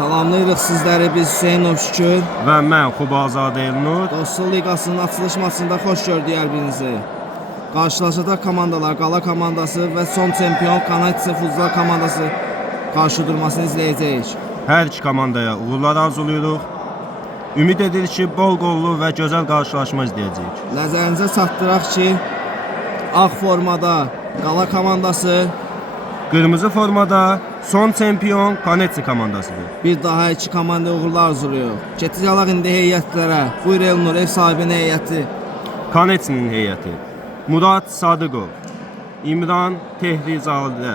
Salamlayırıq sizləri biz Hüseynov Şükür və mən Xubazadə Elnur. Dostluq Liqasının açılış maçında xoş gördük hər-birinizi. Qarşılaşacaq komandalar Qala komandası və son çempion Kanatsi Futsal komandası qarşı durmasını izləyəcəyik. Hər iki komandaya uğurlar arzulayırıq. Ümid edirik ki, bol qollu və gözəl qarşılaşma izləyəcəyik. Nəzərinizə çatdıraq ki, ağ formada Qala komandası, qırmızı formada son çempion Kanatsi komandasıdır. bir daha iki komandaya uğurlar arzulayırıq. Keçid alaq indi heyətlərə. Buyur Elnur, ev sahibinin heyəti. Kanatsinin heyəti: Murad Sadıqov, İmran Tehrizadə,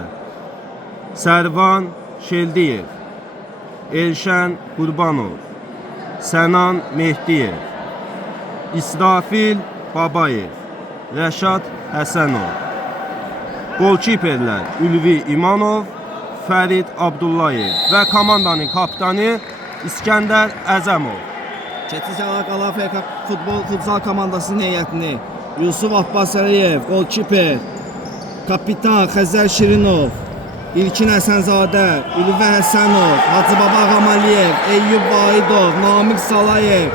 Sərvan Şeldiyev, Elşən Qurbanov, Sənan Mehdiyev, İsrafil Babayev, Rəşad Həsənov. Golkiperlər Ülvi İmanov, Fərid Abdullayev və komandanın kapitanı İskəndər Əzəmov. Keçid alaq Qala FK Futsal komandasının heyətini. Yusuf Abbasəliyev, golkiper, kapitan Xəzər Şirinov, İlkin Həsənzadə, Ülvi Həsənov, Hacıbaba Ağamaliyev, Eyyub Vahidov, Namiq Salayev,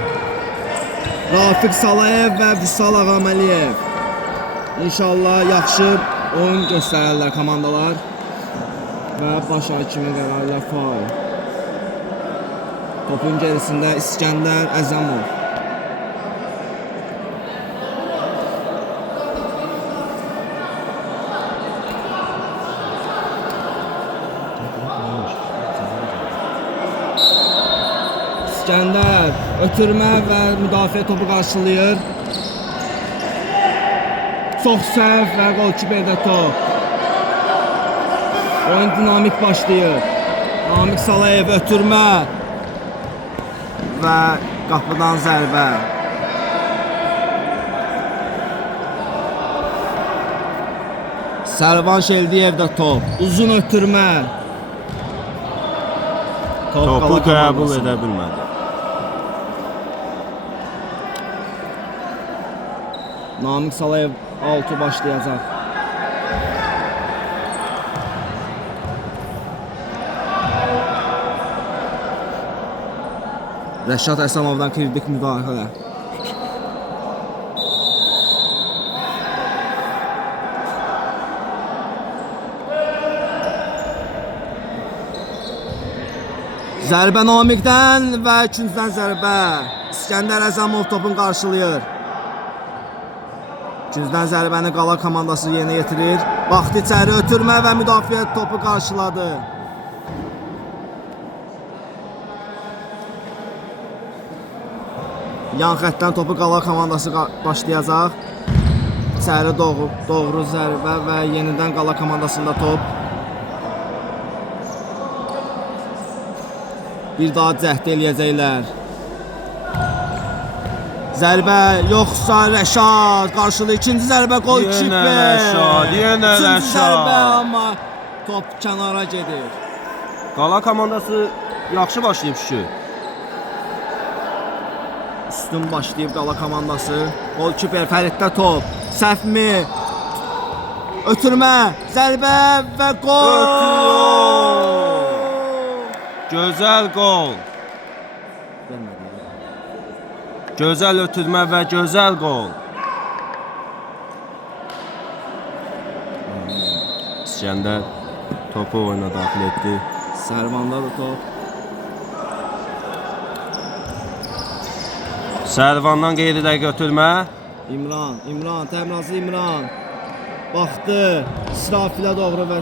Rafiq Salayev və Vüsal Ağamaliyev. İnşallah yaxşı oyun göstərərlər komandalar və baş hakimi qərarlar faul. Topun gerisində İskəndər Əzəmov. İskəndər ötürmə və müdafiə topu qarşılayır. Çox səhv və golkiperdə top. Oyun dinamik başlayır. Namiq Salayev ötürmə və qapıdan zərbə. Sərvan Şeldiyevdə top. Uzun ötürmə. Topu qəbul edə bilmədi. Namiq Salayev altı başlayacaq. Rəşad Həsənovdan kritik müdaxilə. Zərbə Namiqdən və ikincidən zərbə. İskəndər Əzəmov topun qarşılayır. İkincidən zərbəni Qala komandası yerinə yetirir. Baxdı içəri ötürmə və müdafiə topu qarşıladı. Yan xəttdən topu Qala komandası başlayacaq. İçəri doğru zərbə və yenidən Qala komandasında top. Bir daha cəhd eləyəcəklər. Zərbə yoxsa Rəşad qarşılı ikinci zərbə gol kiper. Yenə Rəşad. Zərbə amma top kənara gedir. Qala komandası yaxşı başlayıb şükür. Üstün başlayıb Qala komandası. Gol kiper Fəriddə top. Səhvmi? Ötürmə, zərbə və gol. Gözəl qol. Gözəl ötürmə və gözəl qol. İskəndər topu oyuna daxil etdi. Sərvanda da top. Sərvandan qeyri-dəqiq ötürmə. İmran, təminatlı İmran. Baxdı, İsrafilə doğru və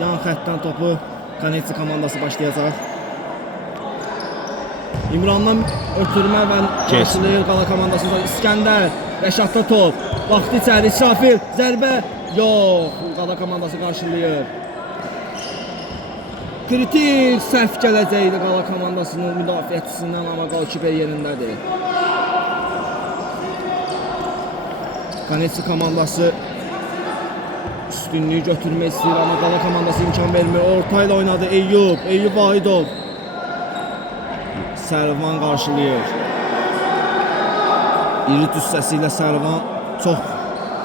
yan xəttdən topu Kanatsi komandası başlayacaq. İmrandan ötürmə və qarşılayır Qala komandasında İskəndər. Rəşadda top. Baxdı içəri, İsrafil, zərbə. Yox, Qala komandası qarşılayır. Kritik səhv gələcəkdi Qala komandasının müdafiəçisindən, amma golkiper yerindədir. Kanatsi komandası üstünlüyü götürmək istəyir, amma Qala komandası imkan vermir. Orta ilə oynadı Eyyub Vahidov. Sərvan qarşılayır. İri düstəsi ilə Sərvan çox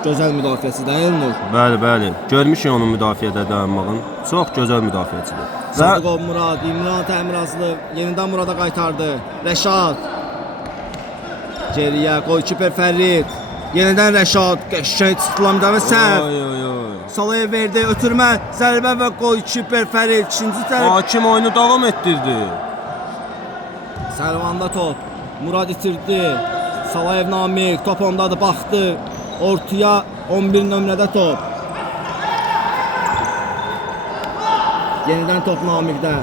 gözəl müdafiəçi də Elnur. Bəli, bəli. Görmüşük onun müdafiədə dayanmağın. Çox gözəl müdafiəçidir. Və Sadıqov Murad, İmran Təmirazlı yenidən Murada qaytardı. Rəşad. Geriyə qolkiper Fərid. Yenidən Rəşad. Qəşəng çıxdılar müdafiə səhv. Oy oy oy. Salayev verdi, ötürmə, zərbə və qolkiper Fərid. İkinci zərbə. Hakim oyunu davam etdirdi. Sərvanda top. Murad itirdi. Salayev Namiq top ondadır, baxdı. Ortaya 11 nömrədə top. Yenidən top Namiqdə.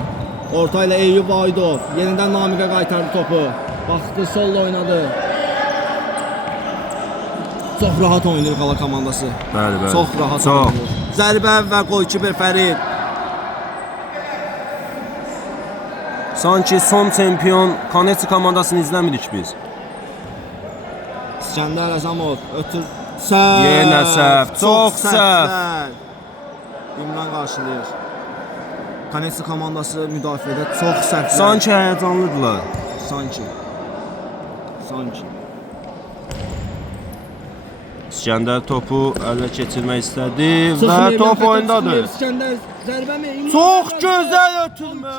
Orta ilə Eyyub Aydov. Yenidən Namiqə qaytardı topu. Baxdı, solla oynadı. Çox rahat oynayır Qala komandası. Bəli, bəli. Çox rahat Çox. oynayır. Zərbə və qolkiper Fərid. Sanki son çempion Kanetsi komandasını izləmirik biz. İskəndər Əzamov ötür. Səhv. Yenə səhv. Çox səhv. səhvlər. İmran qarşılayır. Kanetsi komandası müdafiədə çox səhvlər. Sanki həyəcanlıdırlar. Sanki. İskəndər topu ələ keçirmək istədi və top oyundadır. İskəndər zərbə mi? Çox gözəl ötürmə.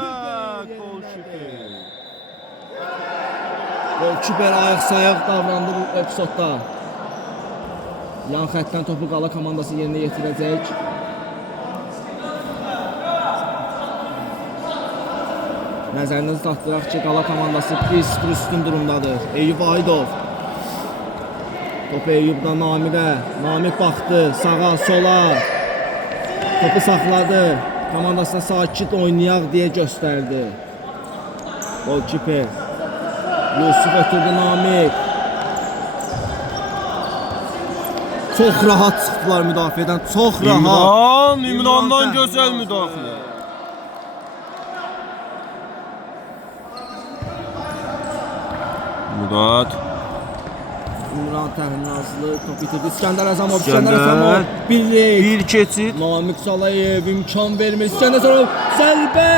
Qolkiper ayaq-sayaq davrandı bu epizodda. Yan xəttdən topu Qala komandası yerinə yetirəcək. Nəzərinizə çatdıraq ki, Qala komandası 1-0 üstün durumdadır. Eyyub Aydov. Top Eyyub'dan Namiqə. Namiq baxdı sağa, sola. Topu saxladı. Komandasına sakit oynayaq deyə göstərdi. Qolkiper. Yusuf ötürdü Namiq. Çox rahat çıxdılar müdafiədən. Çox rahat. İmrandan gözəl müdafiə. Murad. İmran Təmirazlı top itirdi. İskəndər Əzamov. İskəndər. Bir keçid. Namiq Salayev imkan vermir. İskəndər Əzamov. Zərbə.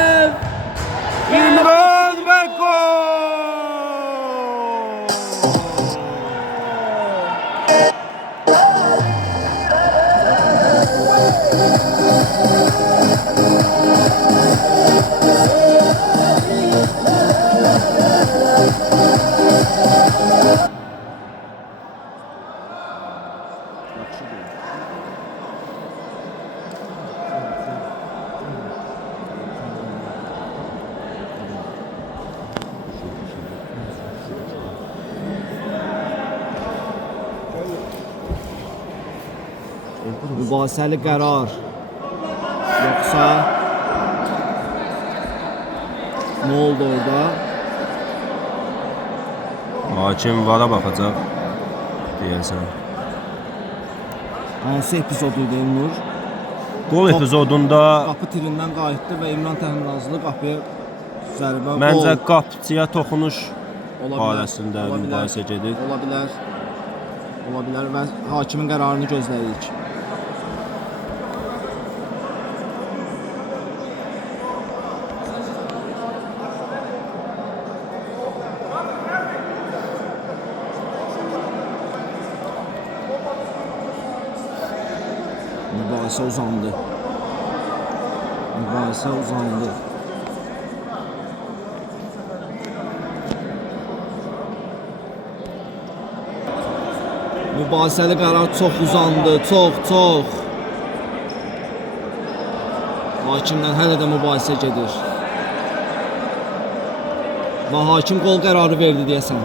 İmran və gol! Mübahisəli qərar. Yoxsa nə oldu orada? Hakim vara baxacaq deyəsən. Hansı epizoduydu Elnur? Gol epizodunda Qapı tirindən qayıtdı və İmran Təmirazlı qapıya zərbə məncə gol. qapıçıya toxunuş Ola bilər, barəsində ola bilər, mübahisə gedir. Ola bilər və hakimin qərarını gözləyirik. Mübahisə uzandı. Mübahisə uzandı. Mübahisəli qərar çox uzandı, çox. Hakimlə hələ də mübahisə gedir. Və hakim qol qərarı verdi deyəsən.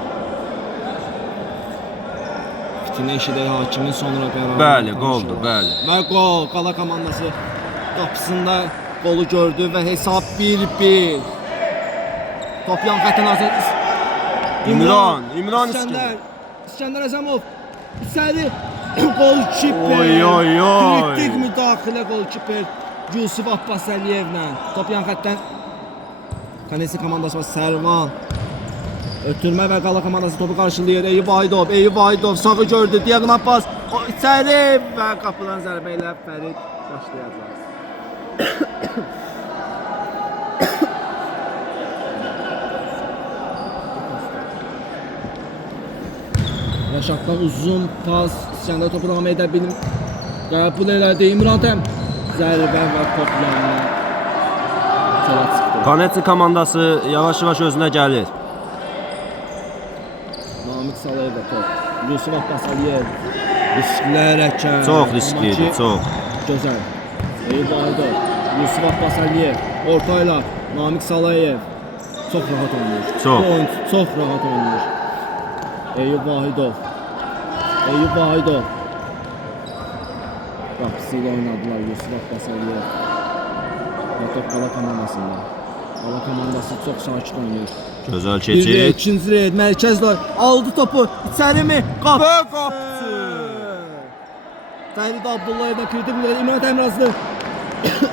Fitinə eşidək hakimin sonra qərarı. Bəli, qoldur, bəli. Və qol, Qala komandası qapısında qolu gördü və hesab 1-1. Top yan xəttin azad. İmran İskəndər Əzamov. İçəri qolkiper. Oy. Kritik müdaxilə qolkiper Yusuf Abbas Əliyevlə. Top yan xətdən Kanetsi komandası var Sərvan. Ötürmə və Qala komandası topu qarşılayır. Eyyub Aydov sağı gördü. Diaqon Abbas içəri və qapıdan zərbə ilə Fərid başlayacaq. Rəşaddan uzun pas, İskəndər topu davam edə bilim. Qəbul elədi İmran. Zərbə və top yanına. Çala çıxdı. Kanetsi komandası yavaş-yavaş özünə gəlir. Namiq Salayev top. Yusuf Abbasaliyev. Riskli hərəkət. Çox riskli idi, çox. Gözəl. Eyvallah. Yusuf Abbasaliyev. Ortayla Namiq Salayev. Çox rahat oynayır. Çox. Bu oyuncu çox rahat oynayır. Eyüp Vahidov. Eyüp Vahidov. Qapısıyla oynadılar Yusuf Abbasaliyev. Və top Qala komandasında. Qala komandası çox sakit oynayır. Gözəl Bir keçid. ikinci reyд mərkəzlə aldı topu. İçəri mi? Qapı. Fərid Abdullayevdən kritik bir İmran Təmrazlı.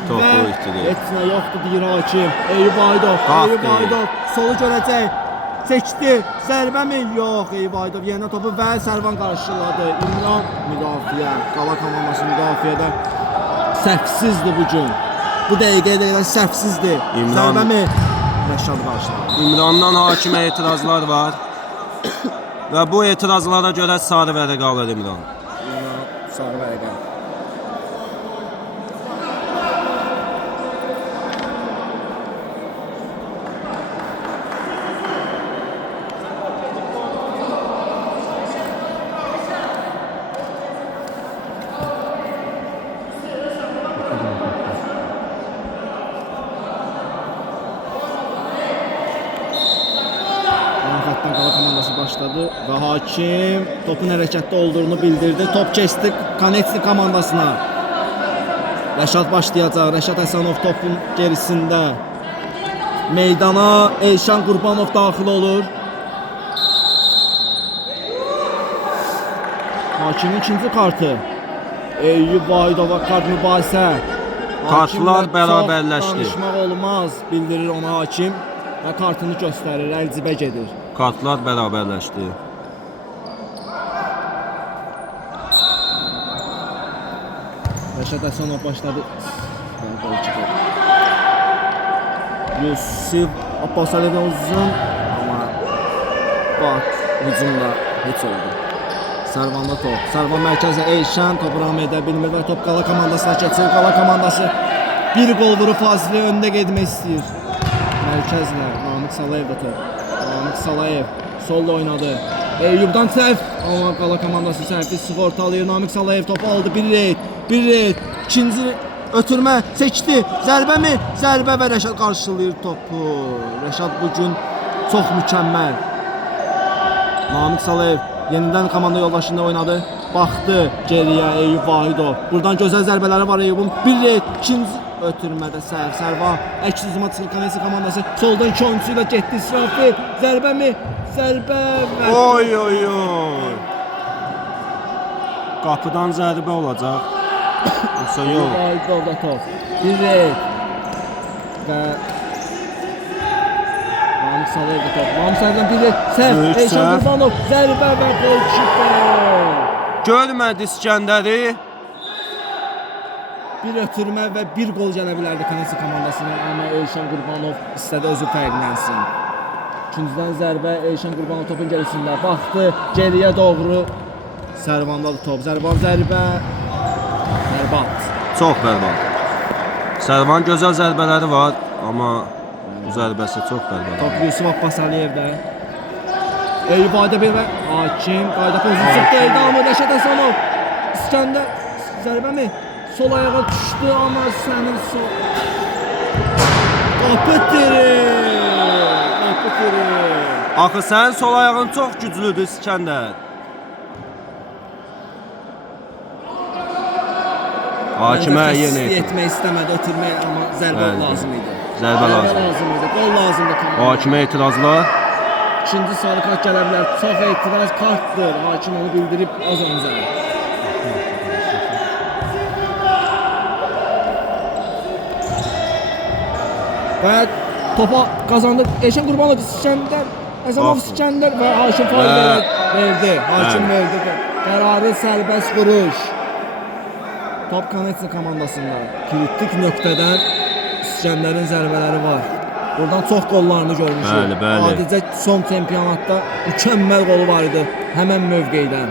Topu itirir. Heç nə yoxdur deyir hakim. Eyüp Vahidov. Eyüp Vahidov solu görəcək. Seçdi. Zərbə mi? Yox. Eyüp Vahidov yenə topu və Sərvan qarşıladı. İmran müdafiə. Qala komandası müdafiədə səhvsizdir bu gün. Bu dəqiqəyə qədər səhvsizdir. İmran- Zərbə mi? Rəşad qarşıladı. İmrandan hakimə etirazlar var. Və bu etirazlara görə sarı vərəq alır İmran. İmran sarı vərəqə. Xəttdən Qala komandası başladı və hakim topun hərəkətdə olduğunu bildirdi. Top keçdi Kanetsi komandasına. Rəşad başlayacaq. Rəşad Həsənov topun gerisində. Meydana Elşan Qurbanov daxil olur. Hakimin ikinci kartı. Eyüp Vahidova kart mübahisə. Kartlar Hakimlə bərabərləşdi. çox danışmaq olmaz, bildirir ona hakim və kartını göstərir, əlcibə gedir. Kartlar bərabərləşdi. Rəşad Həsənov başladı. Yusuf Abbasaliyev uzun amma bak hücumda heç oldu. Sərvanda top. Sərvan mərkəzə Elşan topu ram edə bilmir və top Qala komandasına keçir. Qala komandası bir qol vurub fasilə öndə getmək istəyir. Mərkəzlə Namiq Salayev də top. Namiq Salayev solla oynadı. Eyüpdən səhv. Amma Qala komandası səhvli sığortalayır. Namiq Salayev topu aldı. Bir reyд. İkinci ötürmə seçdi. Zərbə mi? Zərbə və Rəşad qarşılayır topu. Rəşad bu gün çox mükəmməl. Namiq Salayev yenidən komanda yoldaşında oynadı. Baxdı geriyə Eyüp Vahidov. Buradan gözəl zərbələri var Eyüp'ün. Bir reyд. İkinci ötürmədə səhv. Sərvan əks hücuma çıxır Kanesi komandası. Soldan iki oyuncusu ilə getdi İsrafil. Zərbə mi? Zərbə və Oy oy oy. Qapıdan zərbə olacaq. Yoxsa yox. Vahidov da top. Bir reyд. Və Namiq Salayev da top. Namiq Saliyevdən bir reyd. Səhv. Böyük Elşan səhv. Qurbanov. Zərbə və gol kiper. Görmədi İskəndəri. Bir ötürmə və bir gol gələ bilərdi Kanesi komandasından, amma Elşan Qurbanov istədi özü fərqlənsin. İkincidən zərbə Elşan Qurbanov topun gerisində baxdı, geriyə doğru Sərvandadır top. Sərvan zərbə. Bərbad. Çox bərbad. Sərvan gözəl zərbələri var, amma bu zərbəsi çox bərbad. Top Yusuf Abbasəliyevdə. Eyüp Vahidov və hakim qayda pozisiyasında edamı Rəşad Həsənov. İskəndər zərbə mi? Sol ayağa düşdü amma sənin sol. Qapı tiri. Axı sənin sol ayağın çox güclüdür İskəndər. Hakimə yenə etmək istəmədi, ötürmək amma zərbə Bəli. lazım idi. Zərbə lazım. Gol lazımdı komanda. Hakimə etirazlar. İkinci sarı kart gələ bilər. Çox etiraz kartdır. Hakim onu bildirib az öncə. Və topa qazandı. Elşan Qurbanov İskəndər. Əzəmov İskəndər və hakim faul verdi. Hakim verdi. Qərarı sərbəst vuruş. Top Kanetsi komandasında kritik nöqtədən İskəndərin zərbələri var. Buradan çox qollarını görmüşük. Bəli, bəli. Adicə son çempionatda mükəmməl qolu var idi həmən mövqeydən.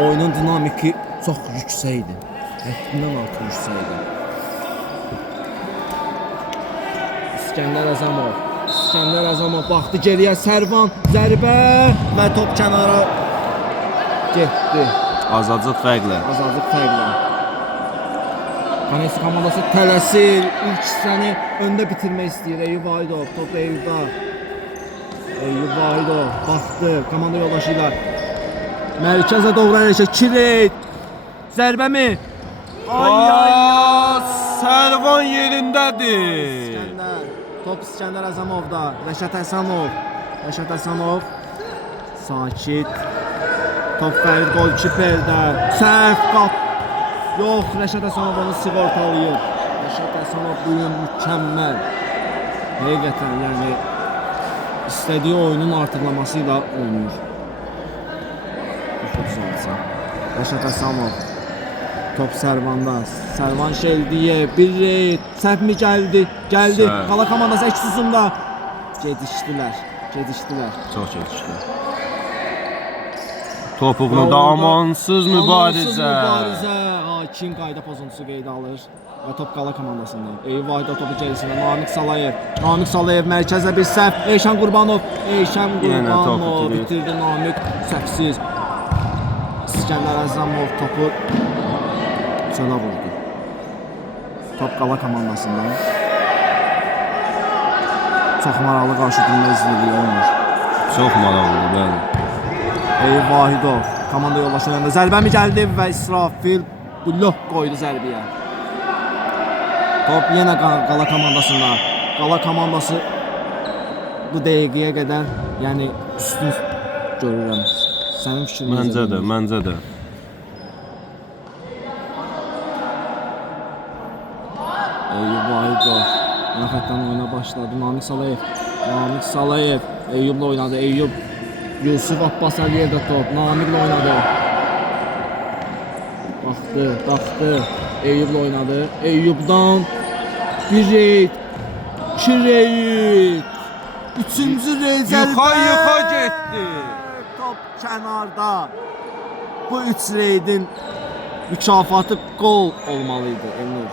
Oyunun dinamiki çox yüksək idi. Həddindən artıq yüksək idi. İskəndər Əzamov baxdı geriyə, Sərvan zərbə və top kənara getdi. Azacıq fərqlə. Azadlıq fərqlə. Kanesi komandası tələsir, ilk hissəni öndə bitirmək istəyir. Eyüp Vahidov, top Eyüp'da. Eyüp Vahidov baxdı komanda yoldaşı ilə. Mərkəzə doğru hərəkət, Kilit. Zərbə mi? Sərvan yerindədir. İskəndər. Top İskəndər Əzamovda. Rəşad Həsənov. Sakit. Top Fərid golkiperdə. Səhv qap. Yox, Rəşad Həsənov onu sığortalayır. Rəşad Həsənov bu gün mükəmməl. Həqiqətən, yəni istədiyi oyunun artırlaması ilə oynayır. Rəşad Həsənov. Top Sərvanda. Sərvan Şeldiyev, bir reyt. Səhv mi gəldi? Gəldi. Səhv. Qala komandası eksizində. Gedişdilər. Çox gedişdilər. Topuğunda amansız mübarizə. Hakim qayda pozuntusu qeydə alır və top qala komandasında. Eyüp Vahidov topu gerisində. Namiq Salayev mərkəzə bir səhv. Eyşan Qurbanov bitirdi. Namiq səhvsiz. İskəndər Əzamov topu çölə vurdu. Top qala komandasında. Çox maraqlı qarşıdurma izləyir oyunlar. Çox maraqlıdır, bəli. Eyüp Vahidov komanda yoldaşının yanında zərbə mi gəldi və İsrafil blok qoydu zərbəyə. Top yenə qala komandasında. Qala komandası bu dəqiqəyə qədər yəni üstün görürəm. Sənin fikrin necədir? Məncə də. Eyüp Vahidov xətdən oyuna başladı. Namiq Salayev Eyüp'lə oynadı. Eyüp Yusuf Abbas Əliyev də top. Namiqlə oynadı. Baxdı. Eyüp'lə oynadı. Eyüp'dan bir reyt, 2 reyt, 3-cü reyt zərbə. Yuxa getdi. Top kənarda. Bu 3 reydin mükafatı gol olmalıydı Elnur.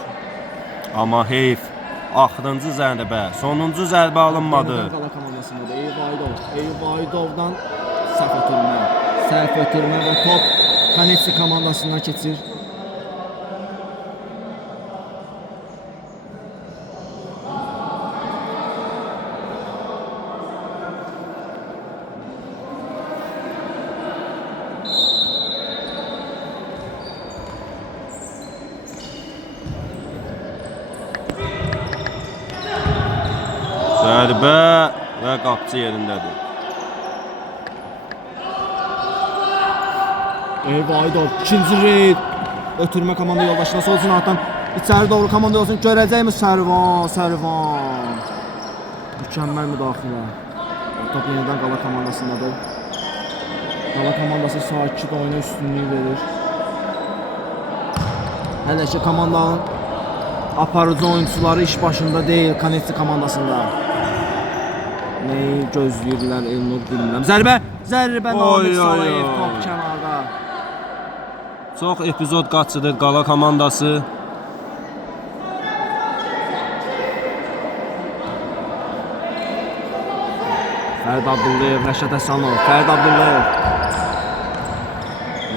Amma heyf. Axırıncı zərbə, sonuncu zərbə alınmadı. Qala komandasında Eyüp Vahidovdan səhv ötürmə və top Kanesi komandasından keçir. Zərbə və qapçı yerindədir. Eyüp Vahidov ikinci reyd. Ötürmə komanda yoldaşına sol cinahdan içəri doğru komanda yoldaşını görəcəkmi? Sərvan. Mükəmməl müdaxilə. Top yenidən qala komandasındadır. Qala komandası sakit oyuna üstünlüyü verir. Hələ ki komandanın aparıcı oyuncuları iş başında deyil Kanesi komandasında. Neyi gözləyirlər Elnur bilmirəm. Zərbə Namiq Salayev top kənarda. Çox epizod qaçıdır qala komandası. Fərid Abdullayev, Rəşad Həsənov,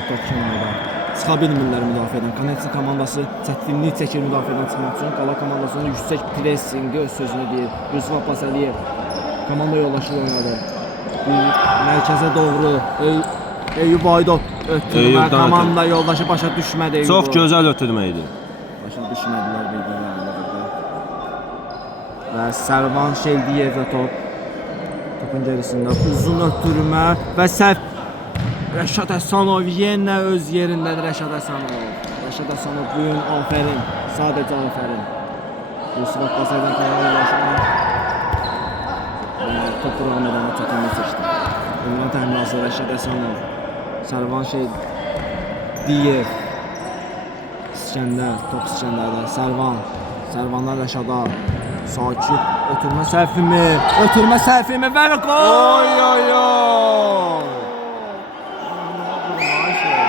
top kənarda. Çıxa bilmirlər müdafiədən. Kanesi komandası çətinlik çəkir müdafiədən çıxmaq üçün. Qala komandasının yüksək pressingi öz sözünü deyir. Yusuf Abbas Əliyev komanda yoldaşı oynadı. Mərkəzə doğru Eyüp Vahidov ötürmə, komanda yoldaşı başa düşmədi. Çox gözəl ötürmə idi. Başa düşmədilər bir-birlərinə burada. Və Sərvan Şeldiyev də topun gerisində uzun ötürmə və səhv. Rəşad Həsənov yenə öz yerindədir. Rəşad Həsənov bu gün afərin, sadəcə afərin. Yusuf Abbasəliyevdən kanala ulaşır. Top vuran medana çəkilmə seçdi. Ümran Təmirası, Rəşad Əsənov, Sərvan Diyev, İskəndər, top İskəndərdə, Sərvandan Rəşada, Sakit, ötürmə səhvimi və qol! Oy oy oy!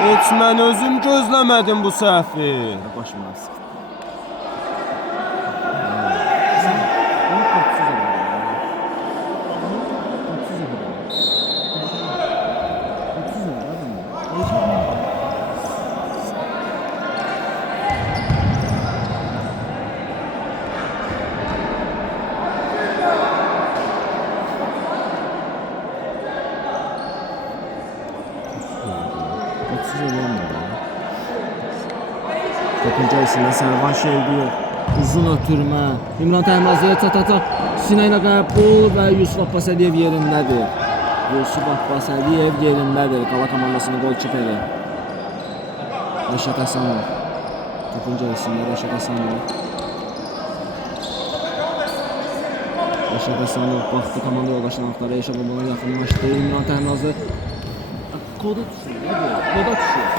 Heç mən özüm gözləmədim bu səhvi. Başım ağrısın. Topun içerisinde Sərvan Şeldiyev, uzun ötürmə, İmran Təmirasıya çata sinə ilə qəbul və Yusuf Abbasəliyev yerindədir. Yusuf Abbasəliyev yerindədir, Qala komandasının golkiperi. Rəşad Əsənov, topun içerisinde Rəşad Əsənov baxdı komanda yoldaşına axtarır, Eşə Babana yaxınlaşdı, İmran Təmirası koda düşür.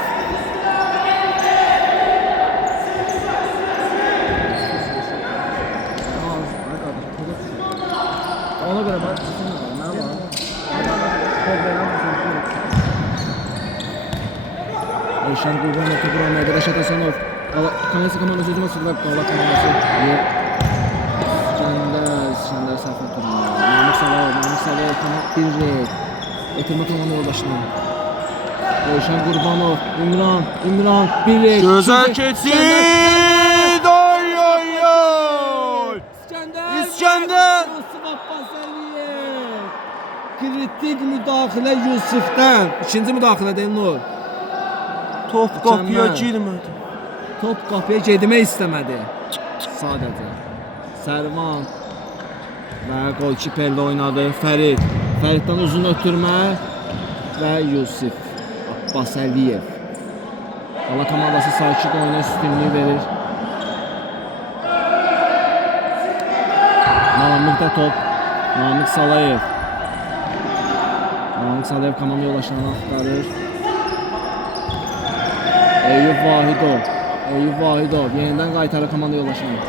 Ona göre ben düşünmüyorum. Ne var? Eşan Qurbanov topu oynadı. Rəşad Əsənov. Kanesi komandası hücuma sürüb Qala komandası. İskəndər səhv ötürmə. Namıq Salayev bir red. Ötürmə komanda yoldaşına. Eşan Qurbanov, İmran bir red. Gözəl keçid! Oy oy oy! İskəndər! Yusuf Abbasəliyev. Kritik müdaxilə Yusuf'dan. İkinci müdaxilə deyil Nur. Top qapıya girmədi. Top qapıya getmək istəmədi. Sadəcə. Sərvan və golkiperlə oynadı. Fəriddən uzun ötürmə və Yusuf Abbasəliyev. Qala komandası sakit oyuna üstünlüyü verir. Namıqda top. Namıq Salayev komanda yoldaşlarını axtarır. Eyüp Vahidov yenidən qaytarır komanda yoldaşlarını.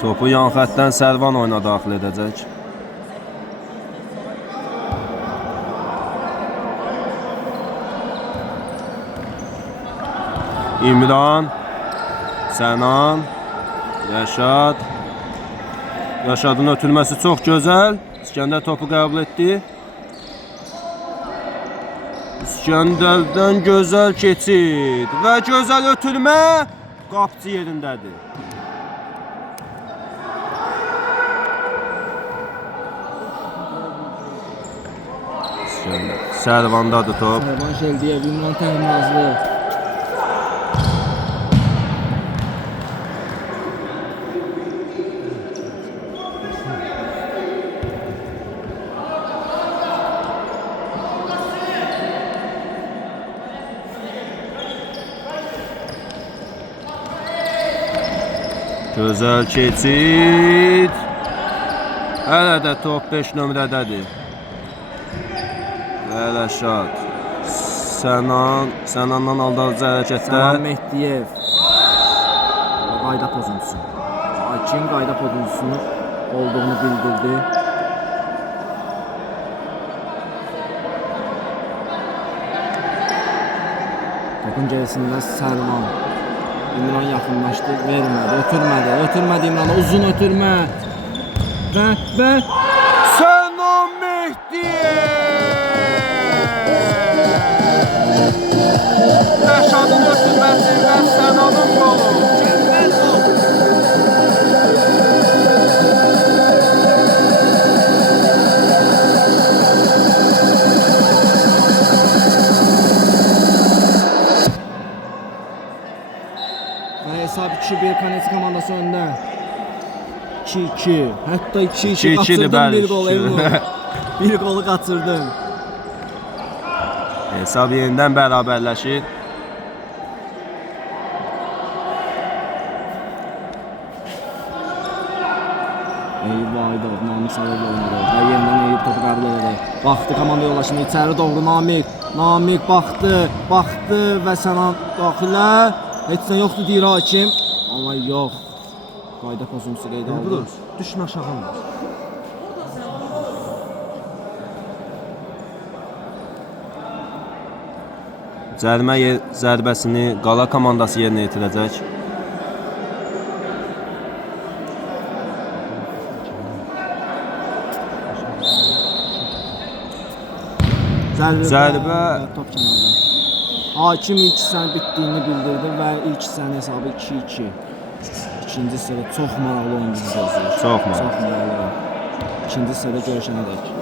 Topu yan xəttdən Sərvan oyuna daxil edəcək. İmran, Sənan, Rəşad. Rəşadın ötürməsi çox gözəl. İskəndər topu qəbul etdi. İskəndərdən gözəl keçid və gözəl ötürmə. Qapıcı yerindədir. Sərvandadır top. Sərvan Şeldiyev, İmran Təmiraslı. Gözəl keçid. Hələ də top 5 nömrədədir. Və Rəşad. Sənandan aldığı hərəkətlər. Sənan Mehdiyev. Qayda pozuntusu. Hakim qayda pozuntusunu olduğunu bildirdi. Topun gerisində Sərvan. İmran yaxınlaşdı, vermədi, ötürmədi İmrana, uzun ötürmə. Və Sənan Mehdiyev! Rəşadın ötürməsi və Sənanın qolu. Hesab 2-1 Kanesi komandası öndə. 2-2. Hətta 2-2 2-2-dir, qaçırdım bəli, bir qol. Bir qolu qaçırdın. Hesab yenidən bərabərləşir. Eyvayda, Namik Sarıyev oynadı. Və yenidən Eyüp topu qəbul edəcək. Baxdı komanda yoldaşını içəri doğru Namik. Namik baxdı və Sənan daxilə. Heç nə yoxdur deyir hakim. Amma yox. Qayda pozuntusu qeydə aldı. Düşün aşağı. Cərimə zərbəsini Qala komandası yerinə yetirəcək. Zərbə top kənarda. Hakim ilk hissənin bitdiyini bildirdi və ilk hissənin hesabı 2-2. İkinci hissədə çox maraqlı oyun bizi gözləyir. Çox maraqlı. Çox maraqlı. İkinci hissədə görüşənədək.